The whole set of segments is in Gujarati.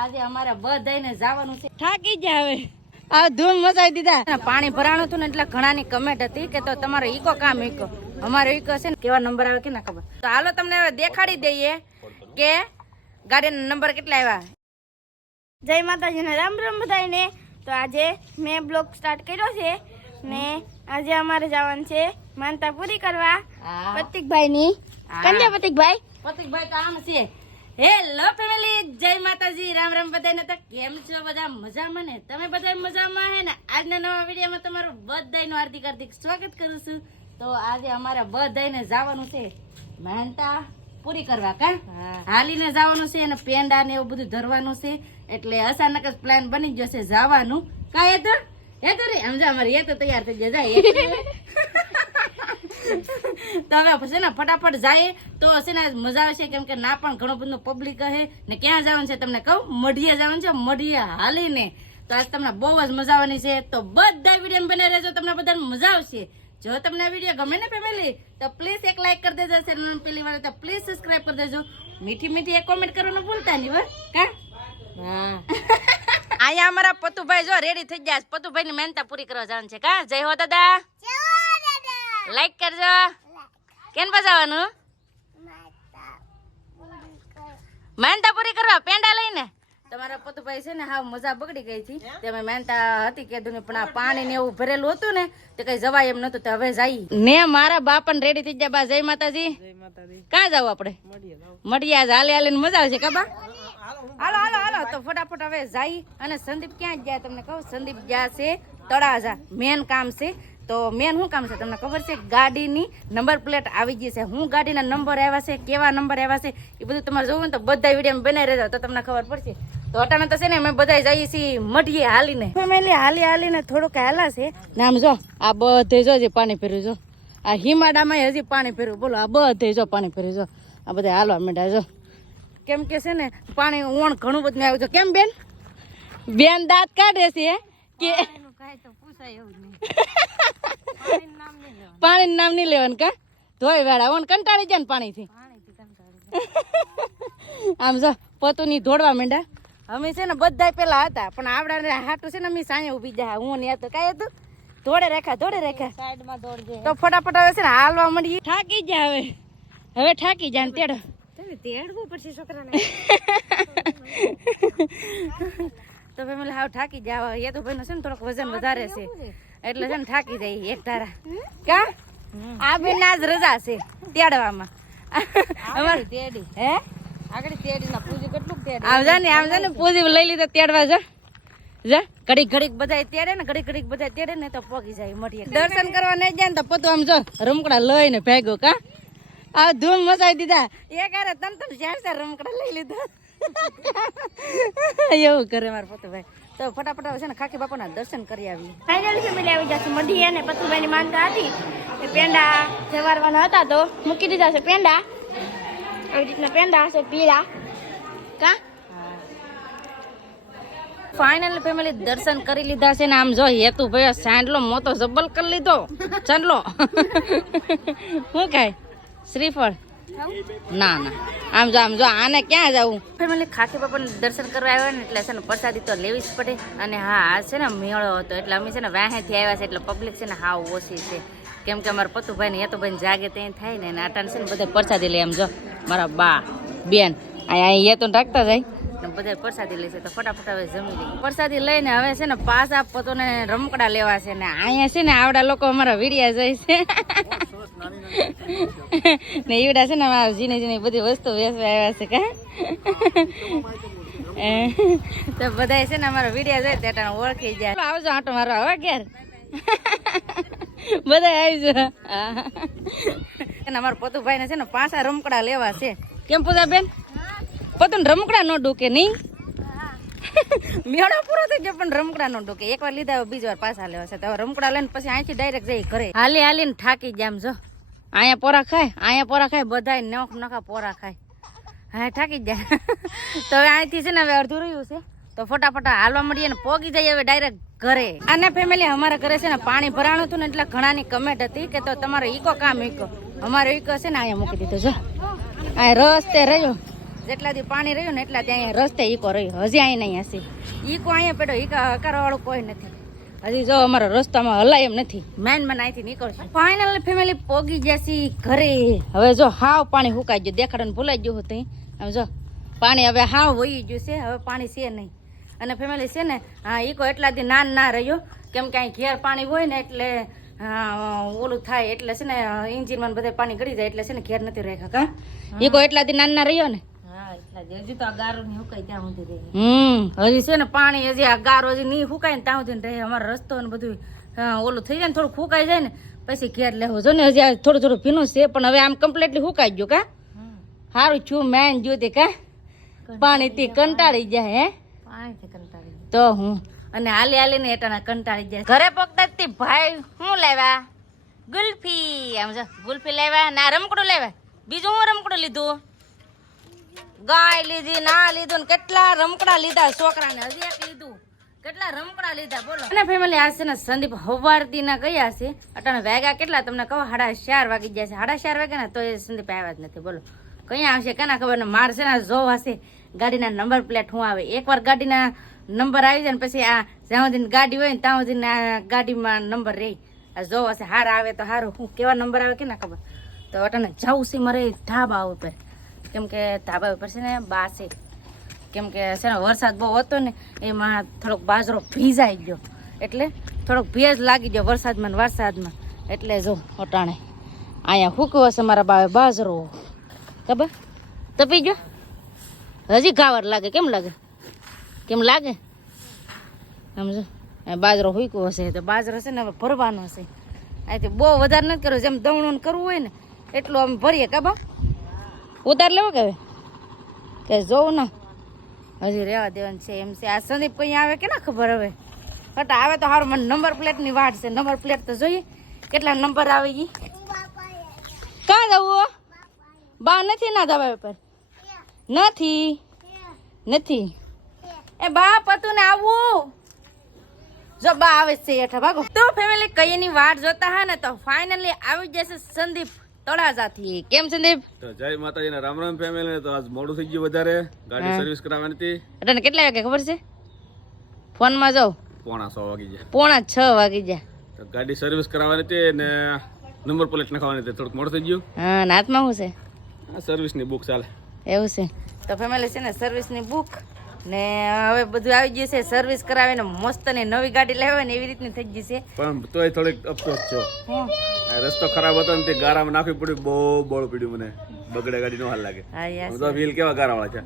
આજે અમારે બધાને જવાનું છે. થાકી ગયા હવે આ ધૂમ મચાવી દીધા. પાણી ભરાણું હતું ને એટલે ઘણાની કમેન્ટ હતી કે તો તમારો ઈકો કામ ઈકો. અમારો ઈકો છે ને કેવા નંબર આવે કે ના ખબર. તો હાલો તમને હવે દેખાડી દઈએ કે ગાડીના નંબર કેટલા આવ્યા. જય માતાજી ને રામ રામ બધાને. તો આજે મેં બ્લોગ સ્ટાર્ટ કર્યો છે ને આજે અમારે જવાનું છે માનતા પૂરી કરવા પ્રતિકભાઈ ની. કંજા પ્રતિકભાઈ? પ્રતિકભાઈ તો આમ છે. હેલો ફેમિલી, જય માતાજી, રામ રામ બધાને. તો કેમ છો બધા? મજામાં ને? તમે બધા મજામાં હે ને? આજના નવા વિડીયોમાં તમારું બધાનું હાર્દિક હાર્દિક સ્વાગત કરું છું. તો આજે અમારે બધાને જવાનું છે માનતા પૂરી કરવા. કા હાલીને જવાનું છે અને પેંડા ને એવું બધું ધરવાનું છે. એટલે અચાનક જ પ્લાન બની ગયો છે જવાનું. કા એ તો રે સમજા અમારી એ તો તૈયાર થઈ જાય. તો હવે છે ને ફટાફટ જાય તો છે ને મજા આવશે. કેમ કે ના પણ ઘણું બધું પબ્લિક હે ને. ક્યાં જવાનું છે તમને કહું? મઢિયા જવાનું છે. મઢિયા હાલીને. તો આજ તમને બહુ જ મજા આવવાની છે. તો બધા વિડીયો બને રહેજો, તમને બધાને મજા આવશે. જો તમને આ વિડીયો ગમે ને ફેમિલી તો પ્લીઝ એક લાઈક કરી દેજો. ચેનલ પહેલી વાર તો પ્લીઝ સબસ્ક્રાઇબ કરી દેજો. મીઠી મીઠી એક કોમેન્ટ કરવાનું ભૂલતા નહીં બસ. કા અહીંયા અમારા પતુભાઈ જો રેડી થઈ ગયા. પતુભાઈ ની મહેનત પૂરી કરવા જવાનું છે. કા જય હો દાદા, લાઈક કરજો. કેમ બજાવવાનું? મહેનતા પૂરી કરવા પેંડા લઈને. તમારા પતુભાઈ છે ને હા મજા બગડી ગઈ હતી. તમે મહેનતા હતી કીધું ને પણ આ પાણી ને એવું ભરેલું હતું ને તે કઈ જવાય એમ નતું. તો હવે જઈ ને મારા બાપા ને રેડી થઈ ગયા. બા જય માતાજી. ક્યાં જાવ આપણે? મઢિયા હાલે હાલે મજા આવશે. કા બા હાલો હાલો હાલો. તો ફટાફટ હવે જઈ. અને સંદીપ ક્યાં ગયા તમને કહું? સંદીપ ગયા છે તળાજા. મેન કામ છે. તો મેન શું કામ છે તમને ખબર છે? ગાડીની નંબર પ્લેટ આવી ગઈ છે. હું ગાડીના નંબર આવ્યા છે, કેવા નંબર આવ્યા છે એ બધું તમારે જોવું ને તો બધા વિડીયો બનાવી રહેજો તો તમને ખબર પડશે. તો અટાણે તો છે ને અમે બધા જઈએ છીએ મઢીએ હાલીને. ફેમિલી હાલી હાલીને થોડુંક હાલા છે ને. આમ જો આ બધે જો હજી પાણી ફેર્યું. જો આ હિમાડામાં હજી પાણી ફેર્યું. બોલો આ બધે જો પાણી ફેર્યું. જો આ બધા હાલવા માંડ્યા. જો કેમ કે છે ને પાણી ઓણ ઘણું બધું આવ્યું છે. કેમ બેન? બેન દાંત કાઢે છે કે પાણી નામ નહીં લેવાનું. કા ધોઈ વેળા ઓન કંટાળી જાય ને પાણી થી. આમ જો પતુની દોડવા માંડ્યા. અમે છે ને બધા પેલા હતા પણ આવડા હાટું છે ને અમે સાંજે ઉભી જાય. હું ને તો કઈ હતું ધોડે રેખા સાઈડ માં દોડજે. તો ફટાફટ હવે છે ને હાલવા માંડી. થાકી જાય હવે થાકી જાય ને તેડવું પડશે છોકરાને. તો ફેમિલી હાવ થાકી જાવ. એ તો ભાઈ નો છે ને થોડોક વજન વધારે છે એટલે છે ને થાકી જાય એક ધારા. કા આ બેન આજ રજા છે તેડવામાં. અમારી તેડી હે આગળ તેડી ના પૂજી કેટલું તેડી. આમ જા ને પૂજી લઈ લીધા તેડવા. જા ઘડીક બધા તેડે ને ઘડીક બધા તેડે ને તો પોગી જાય મઢીએ. દર્શન કરવા નહીં જાય ને તો પતો આમ જો રમકડા લઈને ભાગ્યો. કા આ ધૂમ મચાવી દીધા. એક આરે તમ ચાર રમકડા લઈ લીધા. એવું કરે મારા પતુભાઈ. તો ફટાફટ છે ને ખાકી બાપાના દર્શન કરી આવી. ફાઇનલી ફેમિલી આવી જશે મઢી અને પતુભાઈ ની માનતા હતી એ પેંડા જવારવાના હતા તો મૂકી દીધા છે પેંડા. આવી રીતના પેંડા હશે પીળા. કા ફાઇનલી ફેમિલી દર્શન કરી લીધા છે ને. આમ જો હેતુ ભાઈ સાંડલો મોટો જબ્બલ કરી લીધો. ચાંદલો શું કાય શ્રીફળ ના આમ જો આને ક્યાં જવું? ફેમિલી ખાકી બાપાને દર્શન કરવા આવ્યા ને એટલે છે ને પ્રસાદી તો લેવી જ પડે. અને હા આ છે ને મેળો હતો એટલે અમે છે ને વાહેથી આવ્યા છે એટલે પબ્લિક છે ને હાવ ઓછી છે. કેમ કે અમારા પતુભાઈ ને હેતુભાઈ જાગે ત્યાં થાય ને આટાને છે ને બધા પ્રસાદી લે. આમ જો મારા બા બેન અહીંયા હેતુ રાખતા જાય ને બધા પ્રસાદી લે છે. તો ફટાફટ હવે જમી લઈએ. પ્રસાદી લઈને હવે છે ને પાછા પતોને રમકડા લેવા છે ને. અહીંયા છે ને આવડા લોકો અમારા વીડિયા જોઈ છે ને ઈવડા છે ને ઝીણી બધી વસ્તુ વેચવા આવ્યા છે. કા તો બધા છે ને અમારા વિડીયો જોઈ ત્યાં ઓળખી જાય. આવજો આટો મારો હવે ઘેર બધા આવજો. અમારા પતુભાઈ ને છે ને પાછા રમકડા લેવા છે. કેમ પૂજા બેન પતુને રમકડા નો ડૂકે નહીં? મેળો પૂરો થઈ ગયો પણ રમકડા નો ડૂકે. એકવાર લીધા બીજી વાર પાછા લેવા છે. તો રમકડા લઈને પછી અહીંથી ડાયરેક્ટ જઈ ઘરે. હાલીને થાકી જામ. જો અહીંયા પોરા ખાય બધા નખા પોરા ખાય. હા થાકી જાય. તો હવે અહીંથી છે ને હવે અડધું રહ્યું છે તો ફટાફટ હાલવા મળીએ ને પોગી જાય હવે ડાયરેક્ટ ઘરે. અને ફેમિલી અમારા ઘરે છે ને પાણી ભરાણું હતું ને એટલે ઘણાની કમેન્ટ હતી કે તો તમારો ઈકો કામ ઈકો. અમારો ઈકો છે ને અહીંયા મૂકી દીધો. જો આ રસ્તે રહ્યો જેટલા દી પાણી રહ્યું ને એટલા ત્યાં અહીંયા રસ્તે ઈકો રહ્યો, હજી અહીં નહીં હશે ઈકો અહીંયા પેડો ઈકા હકારવા વાળું કોઈ નથી. હજી જો અમારો રસ્તામાં હલાય એમ નથી. મેન મને અહીંથી નીકળશે. ફાઇનલ ફેમિલી પોગી જશે ઘરે. હવે જો હાવ પાણી સુકાઈ ગયું, દેખાડવાનું ભૂલાઈ ગયું હતું. હવે જો પાણી હવે હાવ વહી ગયું છે, હવે પાણી છે નહીં. અને ફેમિલી છે ને હા ઈકો એટલા દી ના રહ્યો, કેમ કે અહીં ઘેર પાણી હોય ને એટલે ઓલું થાય એટલે છે ને ઇન્જિનમાં બધે પાણી ગળી જાય એટલે છે ને ઘેર નથી રાખ્યા. કા ઈકો એટલા દી ના રહ્યો ને હજી તો આ ગારો નહીં સુકાય ત્યાં સુધી હજી છે ને પાણી હજી આ ગારો હજી નહીં સુકાય ને ત્યાં સુધી રહે. અમારો રસ્તો ને બધું ઓલું થઈ જાય ને થોડું ફૂકાઈ જાય ને પછી ઘેર લેવું જો ને. હજી આ થોડું ભીનું છે પણ હવે આમ કમ્પ્લીટલી સુકાઈ ગયું. કા સારું છું મેન જોતી કા પાણી થી કંટાળી જાય. હે પાણીથી કંટાળી તો હું અને હાલી ને એટાના કંટાળી જાય. ઘરે પગતા ભાઈ શું લાવ્યા? ગુલ્ફી. આમ જો ગુલ્ફી લાવ્યા ના રમકડું લાવ્યા. બીજું હું રમકડું લીધું? ગાય લીધી ના લીધું ને કેટલા રમકડા લીધા છોકરાને. હજી એક લીધું, કેટલા રમકડા લીધા બોલો. અને ફેમિલી આજ છે ને સંદીપ હવારથી ના ગયા છે. અટાણે વાગ્યા કેટલા તમને કહો 4:30 વાગી ગયા છે. 4:30 વાગ્યા ને તો એ સંદીપ આવ્યા જ નથી બોલો. કયા આવશે કેના ખબર ને. માર છે ને જોવ હશે ગાડીના નંબર પ્લેટ શું આવે. એકવાર ગાડીના નંબર આવી જાય ને પછી આ જ્યાં સુધી ગાડી હોય ને ત્યાં સુધી ગાડીમાં નંબર રહે. આ જોવ હશે હારા આવે તો સારું. હું કેવા નંબર આવે કેના ખબર. તો અટાણે જવું છે મારે ધાબા ઉપર, કેમ કે ધાબા ઉપર છે ને બા છે. કેમ કે છે ને વરસાદ બહુ હતો ને એમાં થોડોક બાજરો ભીજાઈ ગયો એટલે થોડોક ભેજ લાગી ગયો વરસાદમાં એટલે જો અટાણે અહીંયા ફૂકવો છે મારા બાવે બાજરો. ખબર તપી ગયો હજી ગાવર લાગે. કેમ લાગે? કેમ લાગે? સમજો બાજરો ફૂકવો હશે તો બાજરો છે ને હવે ભરવાનો હશે. અહીંથી બહુ વધારે નથી કરવું, જેમ દવણું કરવું હોય ને એટલું અમે ભરીએ. કાબા ઉતાર લેવો કે જોવું ને હજી રહેવા દેવાનું છે એમ છે. આ સંદીપ કઈ આવે કે ના ખબર. હવે હટ આવે તો સારું. મને નંબર પ્લેટની વાટ છે. નંબર પ્લેટ તો જોઈએ કેટલા નંબર આવે એ. ક્યાં જવું? બા નથી ના ધાબા ઉપર નથી. એ બા પતું ને આવવું. જો બા આવે છે હેઠા ભાગો. તો ફેમિલી કઈ ની વાટ જોતા હા ને તો ફાઇનલી આવી જશે સંદીપ તળાજાથી. કેમ સંદીપ? તો જય માતાજી ને રામ રામ ફેમિલી. તો આજ મોડું થઈ ગયું વધારે, ગાડી સર્વિસ કરાવવાની હતી. એટલે કેટલા વાગે ખબર છે? ફોન માં જાવ 6:45 વાગી ગયા. 5:45 વાગી ગયા. તો ગાડી સર્વિસ કરાવવાની હતી ને નંબર પ્લેટ નખાવવાની હતી. થોડુંક મોડું થઈ ગયું. હા નાથમાં શું છે? આ સર્વિસ ની બુક ચાલે એવું છે. તો ફેમિલી છે ને સર્વિસ ની બુક ને હવે બધું આવી ગયું છે. સર્વિસ કરાવીને મસ્ત ને નવી ગાડી લેવાય ને એવી રીતની થઈ ગઈ છે. પણ તોય થોડીક અફસોસ છો. આ રસ્તો ખરાબ હતો ને તે ગારામાં નાખવી પડ્યું. બહુ બોળ પડ્યું મને. બગડે ગાડી નો હાલ લાગે. હા યાર તો વ્હીલ કેવા ગારાવાળા છે.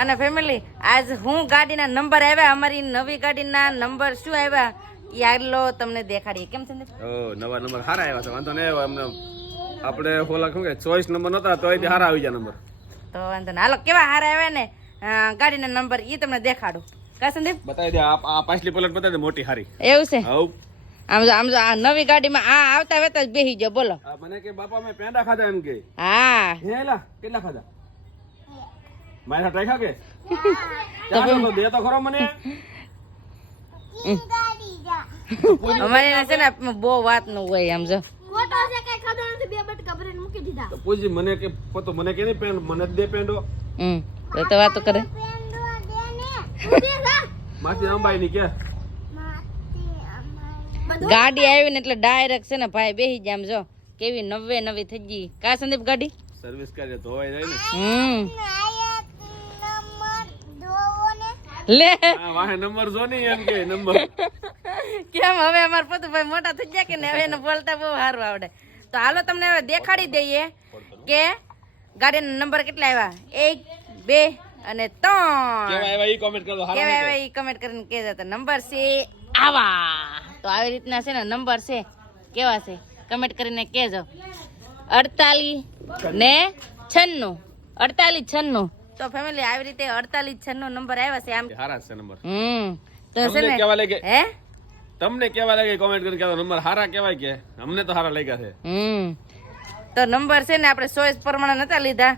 અને ફેમિલી આજ હું ગાડીના નંબર આવ્યા, અમારી નવી ગાડીના નંબર શું આવ્યા એ આગલો તમને દેખાડીએ. કેમ છે? નવા નંબર સારા આવ્યા છે. વાંધો નહીં. એમને આપણે ઓલા શું કે ચોઈસ નંબર નતા તોય સારા આવી ગયા નંબર. તો વાંધો ને હાલો કેવા હારા આવ્યા ને ગાડીના નંબર એ તમને દેખાડું. કા સંદીપ બતાવી દે. આ પાછલી પ્લેટ બતાવી દે મોટી હારી. એવું છે. હવ આમ જો આ નવી ગાડીમાં આ આવતા વેતા જ બેસી ગયો બોલો. મને કે બાપા મેં પેંડા ખાધા એમ કે. હા હેલા કેટલા ખાધા? મારા ટ્રાય ખા કે તો દે તો ખરો મને. અમારે છે ને બહુ વાત નું હોય. આમ જો ફોટો છે કઈ ખાધો નથી, બે બટકા ભરીને મૂકી દીધા. તો પૂછી મને કે પતો મને કે નહીં પેંડ મને જ દે પેંડો. તો વાતો કરે. માસી અંબાઈ ની કે ગાડી આવી ને એટલે ડાયરેક્ટ છે ને ભાઈ બેસી જાય. આમ જો કેવી નવી થઈ ગઈ. કા સંદીપ ગાડી સર્વિસ કરે ધોવાઈ જાય ને. લે વાહે નંબર જો નહીં એમ કે નંબર કેમ હવે અમાર પતુભાઈ મોટા થઈ ગયા કે ને હવે એને બોલતા બહુ સારું આવડે. તો હાલો તમને હવે દેખાડી દઈએ કે ગાડીના નંબર કેટલા આવ્યા. 1 2 અને 3 કેવા આવ્યા ઈ કોમેન્ટ કરો. કેવા આવ્યા ઈ કમેન્ટ કરીને કહેજો. તો નંબર છે આવા. તો આવી રીતના છે ને નંબર છે. કેવા છે કમેન્ટ કરીને કહેજો. 48 ને 96 48 96. તો ફેમિલી આવી રીતે 48 96 નંબર આવ્યા છે. આમ હારા છે નંબર. તો છે ને કેવા લાગે? હે તમને કેવા લાગે કોમેન્ટ કરીને કહેજો. નંબર હારા કેવાય કે અમને તો હારા લાગ્યા છે. તો નંબર છે ને આપણે ચોઈસ પ્રમાણે નતા લીધા,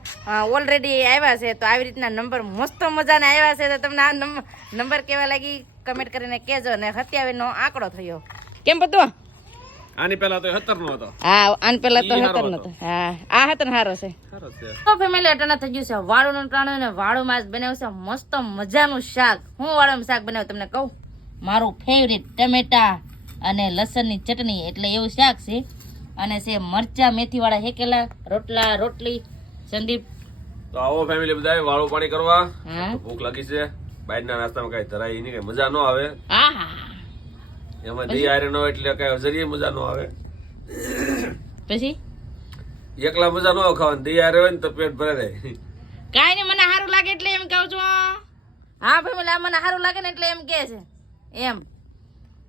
ઓલરેડી આવ્યા છે. તો આવી રીતના નંબર મસ્ત મજાના આવ્યા છે. તો તમને આ નંબર કેવા લાગી કમેન્ટ કરીને કહેજો. ને 27 નો આંકડો થયો. કેમ બધું આની પહેલા તો 17 નો હતો. હા આન પેલા તો ઈ 17 હારો નતો. હા આ 17 હારો છે. સારો છે. તો ફેમિલી અટાણા થઈ ગયું છે વાળું ટાણું ને વાળું માસ બનાવ્યું છે મસ્ત મજાનું શાક. હું વાળું શાક બનાવ્યું તમને કહું, મારું ફેવરિટ ટમેટા અને લસણની ચટણી એટલે એવું શાક છે. અને છે મરચા મેથી વાળા હેકેલા રોટલા રોટલી. સંદીપ તો આવો ફેમિલી બધા વાળું પાણી કરવા. હા તો ભૂખ લાગી છે. બહારના નાસ્તામાં કઈ ધરાય એની કઈ મજા ન આવે. આહા એમાં દહીં હારે ન હોય એટલે કઈ જરીએ મજા ન આવે. પછી એકલા મજા ન આવે ખાવાની. દહીં હારે હોય ને તો પેટ ભરે જાય. કાઈ નહીં મને સારું લાગે એટલે એમ કહું છું. હા ફેમિલી મને સારું લાગે ને એટલે એમ કે છે એમ.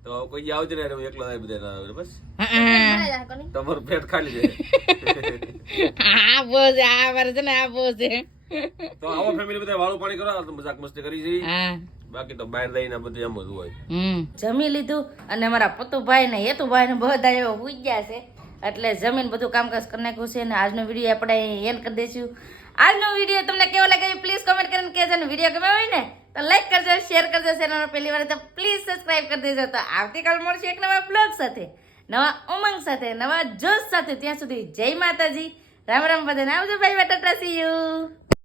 તો કોઈ આવતી નહીં હું એકલા બધા આવે બસ હા તમારું પેટ ખાલી જાય. બોસ આ મારે છે ને આ બોસ છે. તો આવો ફેમિલી બધા વાળું પાણી કરો તો મજાક મસ્તી કરી છે. હા બાકી તો બહાર દઈને બધું એમ જ હોય. જમી લીધું અને મારા પતુભાઈ ને હેતુભાઈ ને બધા એવા હુઈ ગયા છે એટલે જમીન બધું કામકાજ કરી નાખ્યું છે. અને આજનો વિડીયો આપણે એન્ડ કરી દઈશું. આજનો વિડીયો તમને કેવો લાગે પ્લીઝ કમેન્ટ કરીને કહેજો. અને વિડીયો ગમ્યો હોય ને તો લાઈક કરજો, શેર કરજો. ચેનલ પહેલી વાર તો પ્લીઝ સબસ્ક્રાઇબ કરી દેજો. તો આવતીકાલ મળશું એક નવા બ્લોગ સાથે, નવા ઉમંગ સાથે, નવા જોશ સાથે. ત્યાં સુધી જય માતાજી, રામ રામ બધાને આવજો ભાઈ, ટાટા સી યુ.